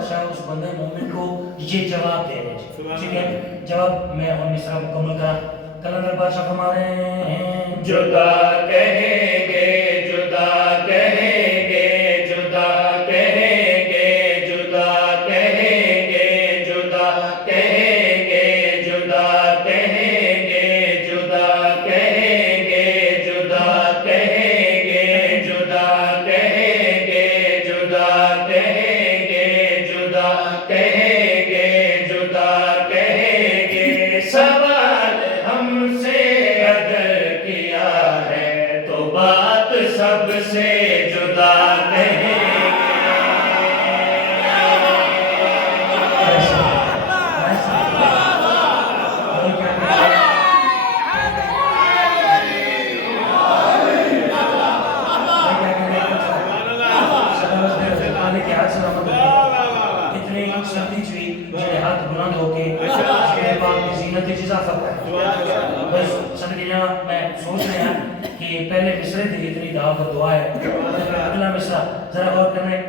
بادشاہ اس بندے مومن کو یہ جواب دے رہے ہیں. ٹھیک ہے, جواب میں اور مصرع مکمل کرا. کلندر بادشاہ فرما رہے ہیں جدا کہیں گے جدا کہیں گے جدا کہیں گے جدا کہیں گے جدا کہیں گے جدا کہیں گے جدا کہیں گے جدا کہیں گے جدا کہیں گے جدا کہیں گے جدا کہیں گے جدا کہیں گے. سوال ہم سے اگر کیا ہے تو بات سب سے جدا کہیں گے. اتنی سردی چوئی میرے ہاتھ بلند ہو کے زینت اضافہ کر. بس صدقیہ میں سوچ رہے ہیں کہ پہلے مصرے تھے اتنی دعوت دعا ہے, اگلا مصرع ذرا غور کرنا ہے.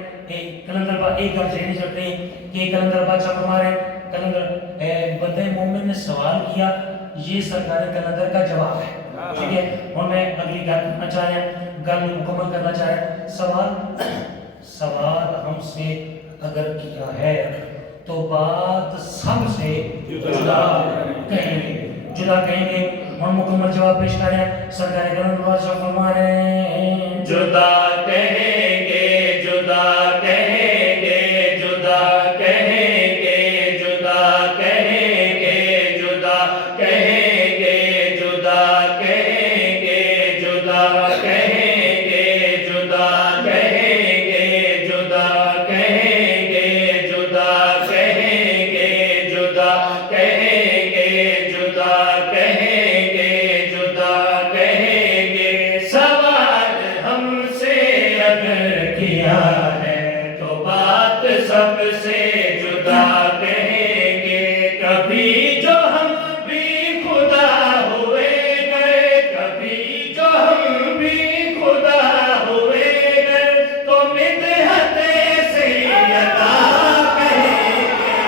کلندر با ایک گل ذہنی چلتے ہیں کہ کلندر بادشاہ فرما رہے ہیں کلندر بندے مومن نے سوال کیا, یہ سرکار کلندر کا جواب ہے. ٹھیک ہے, اور میں اگلی گل چاہ رہا ہوں, گل مکمل کرنا چاہ رہا ہوں. سوال ہم سے اگر کیا ہے تو بات سب سے جدا کہیں گے, جدا کہیں گے. ہم مکمل جواب پیش کر رہے ہیں. سرکار کلندر بادشاہ فرما رہے ہیں جدا کہیں گے جدا کہیں گے جدا کہیں گے جدا کہیں گے جدا کہیں گے جدا کہیں گے جدا کہیں گے جدا کہیں گے جدا کہیں گے جدا کہیں گے جدا کہیں گے جدا کہیں گے جدا کہیں گے. سوال ہم سے اگر کیا ہے تو بات سب سے جدا کہیں گے. کبھی جو ہم بھی خدا ہوئے گئے, کبھی جو ہم بھی خدا ہوئے گئے تو مدحت سیدہ کہیں گے.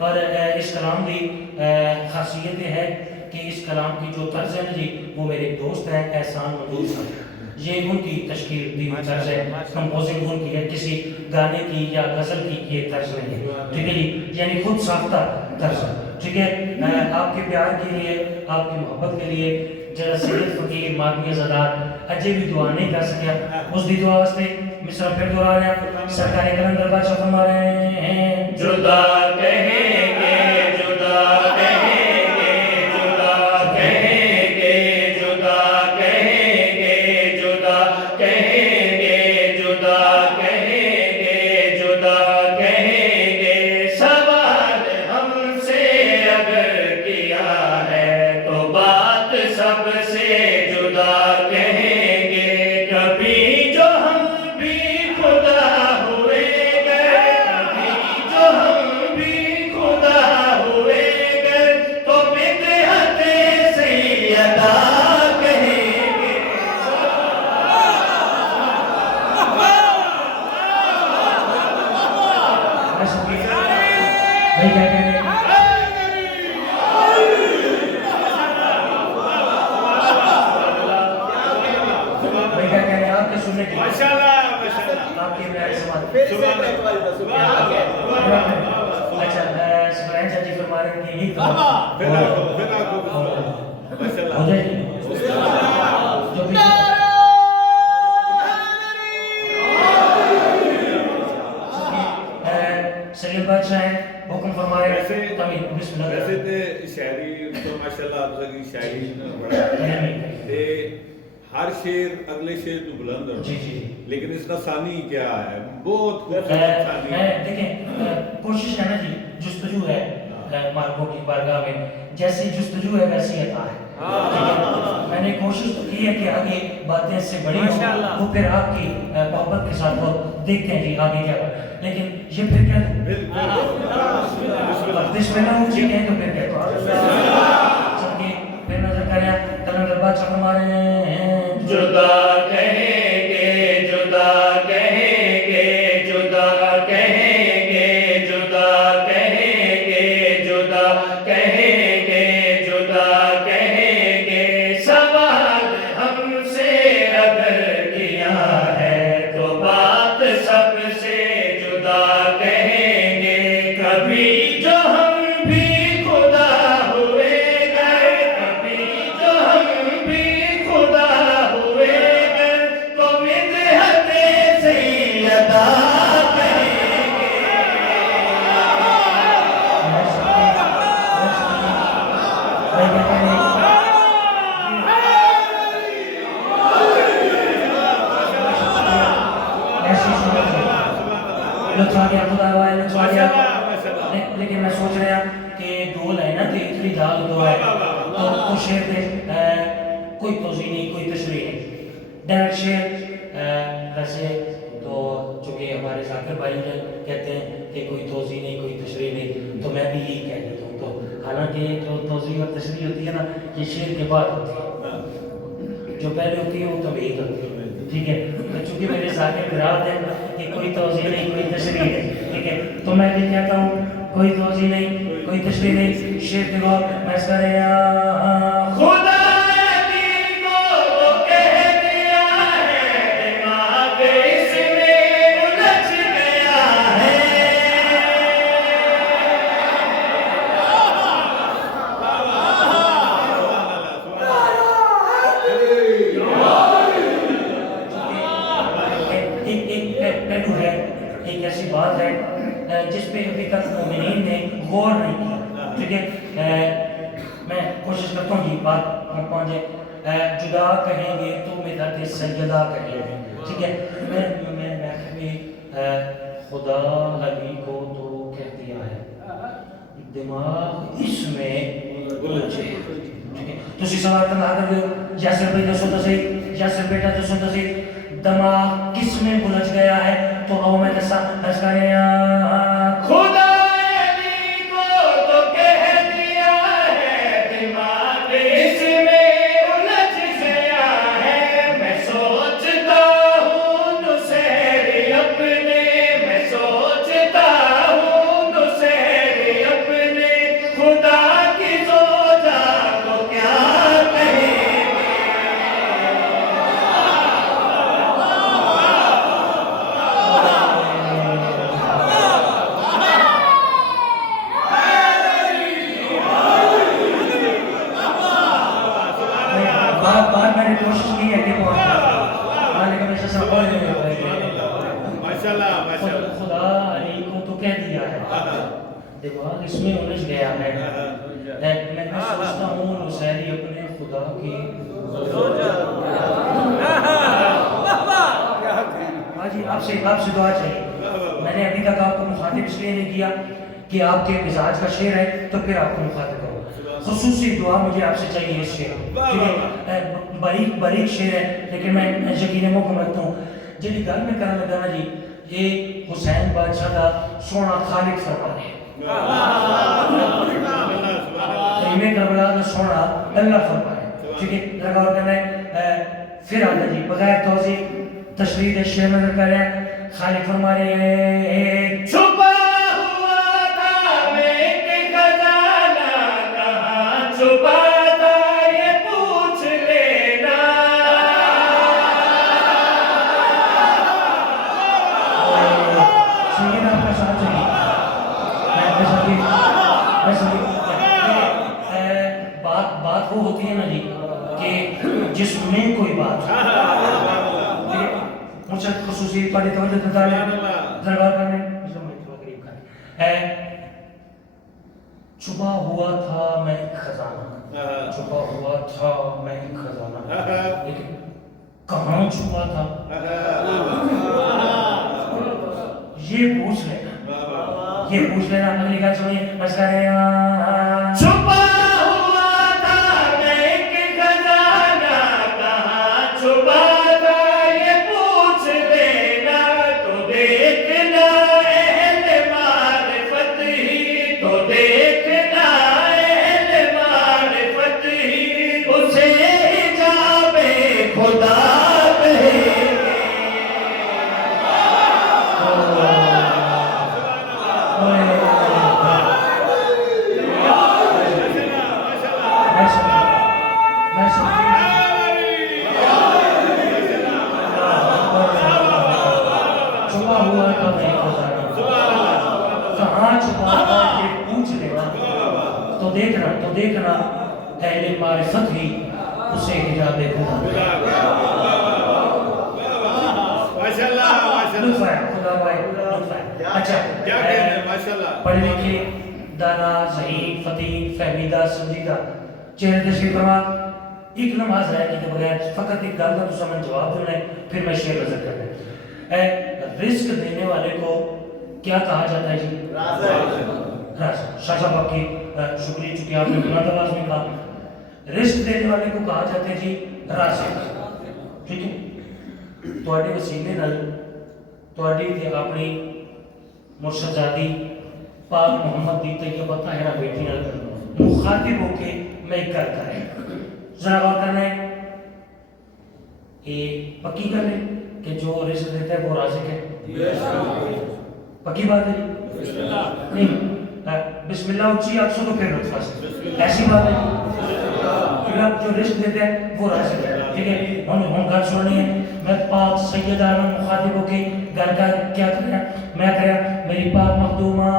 اور اس کلام کی خاصیت یہ ہے کہ اس کلام کی جو طرز ہے نا جی, وہ میرے ایک دوست ہے احسان مندور صاحب, یہ ان کی تشکیل دی ہوئی طرز ہے, کمپوزنگ ان کی ہے, کسی گانے کی یا غزل کی یہ طرز نہیں ہے. ٹھیک ہے جی, یعنی خود ساختہ طرز ہے. ٹھیک ہے, آپ کے پیار کے لیے, آپ کی محبت کے لیے جرا سید فقیر مادنی زادات اجے بھی دعا نہیں کر سکیا, اس دی دعا واسطے مصرع پھر دہرا رہے ہیں. سرکار کلندر بادشاہ فرما رہے ہیں جدا کہیں گے جدا کہیں گے جدا کہیں گے جدا کہیں گے جدا کہیں گے جدا کہیں گے جدا کہیں گے. سوال ہم سے اگر کیا ہے تو بات سب سے جدا کہیں گے. کبھی جو ہم بھی خدا ہوئے گئے, کبھی جو ہم بھی خدا ہوئے گئے تو مدحت سیدہ کہیں گے. بھائی کیا کہہ رہے ہیں؟ بھائی کیا کہہ رہے ہیں؟ آپ کے سننے کی آپ کی پیارے سماعت. اچھا, سبرائن شاہ جی فرما رہے ہیں کہ یہی تو ہو جائے گی جو بھی سید بادشاہ ہیں, حکم فرما رہے ہیں. تمہیں بسم اللہ. ویسے تے شاعری تو ماشاءاللہ آپ کی شاعری بڑا تے ہر شعر اگلے شعر تو بلند ہے. جی جی, لیکن اس کا ثانی کیا ہے, بہت خوبصورت ثانی. دیکھیں کوشش ہے نا جی, جستجو ہے مالکوں کی بارگاہ میں جیسی جستجو ہے ویسی عطا ہے. میں نے کوشش تو کی ہے کہ آگے باتیں اس سے بڑی ہوں وہ پھر آپ کی محبت کے ساتھ وہ دیکھتے ہیں جی آگے کیا ہوا. لیکن یہ پھر کیا بسم اللہ اونچی کہیں تو پھر کیا سب کی پھر نظر کریں کلندر بادشاہ ہمارے ہیں جدا کہیں گے جدا کہیں گے جدا کہیں گے جدا کہیں گے جدا کہیں گے جدا کہیں گے. سوال ہم سے اگر کیا ہے تو بات سب سے جدا کہیں گے. کبھی جو ہم بھی خدا ہوئے گئے کبھی جو ہم بھی خدا ہوئے گئے تو مدحت سیدہ کہیں گے. لیکن میں سوچ رہا کہ دو لائنہ تھی اتنی دال دو ہے تو شعر تھے کوئی توضیح نہیں کوئی تشریح نہیں ڈائریکٹ شعر ویسے تو چونکہ ہمارے ذاکر بھائی کہتے ہیں کہ کوئی توضیح نہیں کوئی تشریح نہیں تو میں بھی یہی کہہ دیتا ہوں. تو حالانکہ جو توضیح اور تشریح ہوتی ہے نا یہ شعر کے بعد ہوتی ہے جو پہلے ہوتی ہے وہ تو یہی ہوتی ہے. ٹھیک ہے چونکہ میرے ذاکر برات ہیں کہ کوئی توضیح نہیں کوئی تشریح نہیں. ٹھیک ہے تو میں بھی کہتا ہوں کوئی توضیح نہیں کوئی تشریح نہیں. شعر کے بعد میں اس کا رہا خدا علی کو کہہ دیا ہے دماغ اس میں الجھ گیا ہے. ایک پہلو ہے ایک ایسی بات ہے جس پہ ابھی تک مومنین نے غور نہیں کیا. ٹھیک ہے میں کوشش کرتا ہوں یہ بات پہنچے. جدا کہیں گے تو مدحت سیدہ کہیں گے. ٹھیک ہے میں خدا علی کو تو کہہ دیا ہے دماغ اس میں الجھے. ٹھیک ہے تسی سوال کرنا کر دو یاسر بھائی دسو تو صحیح یاسر بیٹا دسو تو صحیح دماغ کس میں الجھ گیا ہے. تو آؤ میں دسا اس کا رہا خدا علی کو تو کہہ دیا ہے دماغ اس میں الجھ گیا ہے. میں سوچتا ہوں نصیری اپنے میں سوچتا ہوں نصیری اپنے خدا کی زوجہ کو کیا کہیں بات میں نے کوشش کی ہے کہ خدا علی کو تو کہہ دیا ہے دماغ اس میں الجھ گیا ہے. میں سوچتا ہوں نصیری اپنے خدا کی جی آپ سے دعا چاہیے. میں نے ابھی تک آپ کو مخاطب اس لیے نہیں کیا کہ آپ کے مزاج کا شعر ہے تو پھر آپ کو مخاطب کروں. خصوصی دعا مجھے آپ سے چاہیے اس شعر باریک شعر ہے لیکن میں یقین محکم رکھتا ہوں جی گل میں کرنے لگا نا جی یہ حسین بادشاہ کا سونا خالق فرما ہے. میں کربلا کا سونا اللہ فرما ہے. ٹھیک ہے لگا اور کرنا ہے پھر آتا جی بغیر توضیح تشریح شعر میں کر رہے ہیں خالق فرما رہے ہیں چھپا ہوا تھا میں ایک خزانہ کہاں چھپا تھا یہ پوچھ لینا. سنگین آپ کا ساتھ چاہیے بات وہ ہوتی ہے نا جی کہ جس میں کوئی بات مجھے خصوصی پڑھے توجہ دیتا ہے دربار کرنے چھپا ہوا تھا میں ایک خزانہ چھپا ہوا تھا میں ایک خزانہ لیکن کہاں چھپا تھا یہ پوچھ لینا یہ پوچھ لینا اگلی گل سنیے مسکرے چھپا ہوا تھا میں ایک خزانہ کہاں چھپا تھا یہ پوچھ لینا تو دیکھنا اہل معرفت ہی تو دیکھنا اہل معرفت ہی اسے حجاب خدا تو دیکھنا اہل معرفت ہی اسے حجاب خدا لطف ہے خدا بھائی لطف ہے اچھا پڑھ لکھے دانا ذہین فتیم فہمیدہ سمجھیدہ چہرے تشریف فرما ایک نماز رہ کے بغیر فقط ایک گل کا تو سمجھ جواب دینا ہے پھر میں شعر نظر کر دیں رزق دینے والے کو کیا کہا جاتا ہے جی رازق شاہ صاحب آپ کی شکریہ چونکہ آپ نے بلند آواز میں کہا رزق دینے والے کو کہا جاتا ہے جی رازق ٹھیک ہے تواڈے وسیلے نال تواڈی تے اپنی مرشدزادی پاک محمد دی طیبہ طاہرہ بیٹی نال مخاطب ہو کے میں ایک گل کر رہا ہوں ذرا غور کرنا ہے یہ پکی گل ہے کہ جو رزق دیتا ہے وہ رازق ہے پکی بات ہے نہیں بسم اللہ اچھی اکثر تو پھر لطفہ سے ایسی بات ہے پھر آپ جو رزق دیتے ہیں وہ رازق ہے ٹھیک ہے ہم گل سننی ہے میں پاک سید عالم مخاطب ہو کے گل کا کیا کریا میں کریا میری پاک مخدومہ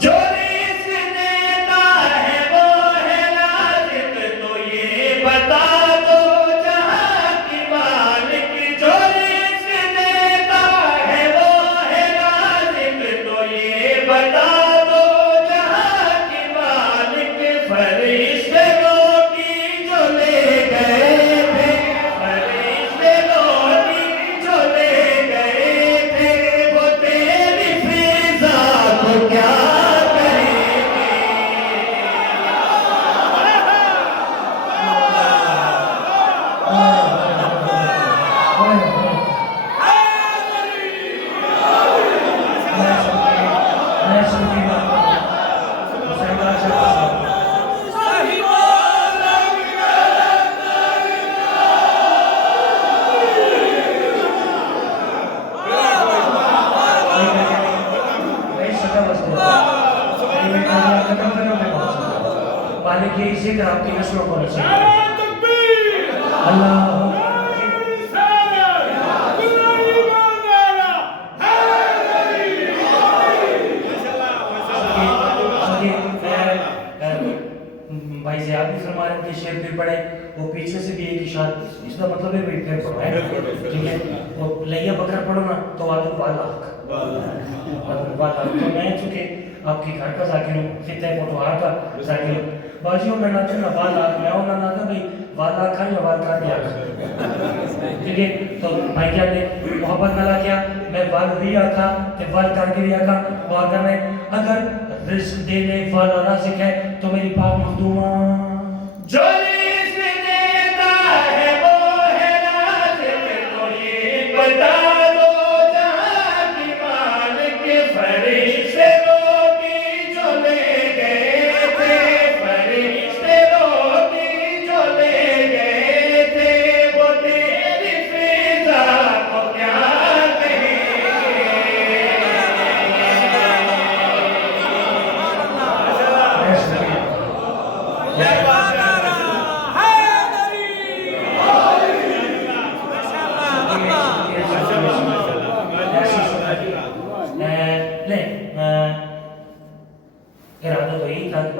جو رزق دیتا ہے وہ ہے رازق تو یہ بتا دو جہاں کی مالک جو رزق دیتا ہے وہ ہے رازق تو یہ بتا دو جہاں کی مالک فرشتے روٹی جو لے گئے تھے فرشتے روٹی جو لے گئے تھے وہ تیری فضا کو کیا مالک یہ ذکر آپ کی نسلوں کو نصیب اللہ بھائی زیاد بھی فرما رہے ہیں کہ شعر پھر پڑھے وہ پیچھے سے بھی ایک اشارت اس کا مطلب ہے پھر پڑھو ہے ٹھیک ہے وہ لیا بکر پڑھو نا تو آدھو والاک تو میں چونکہ آپ کی گھر کا ذاکر ہوں خطہ پوٹوہار کا ذاکر ہوں باجی ہوں میں نہ تھا والاک میں ہوں نہ تھا بھئی والاک کھا یا والکار دیا ٹھیک ہے تو بھائی کیا نے محبت نہ کیا میں وال بھی آکھا تے وال کر کے بھی آکھا غور کرنے اگر رزق دینے والا رازق ہے تو میری پاک مخدومہ جو رزق دیتا ہے وہ ہے رازق تو یہ بتا دو جہاں کی مالک فرشتے روٹی جو لے گئے تھے فرشتے روٹی جو لے گئے تھے وہ تیری فضا کو کیا ارادہ تو یہی تھا کہ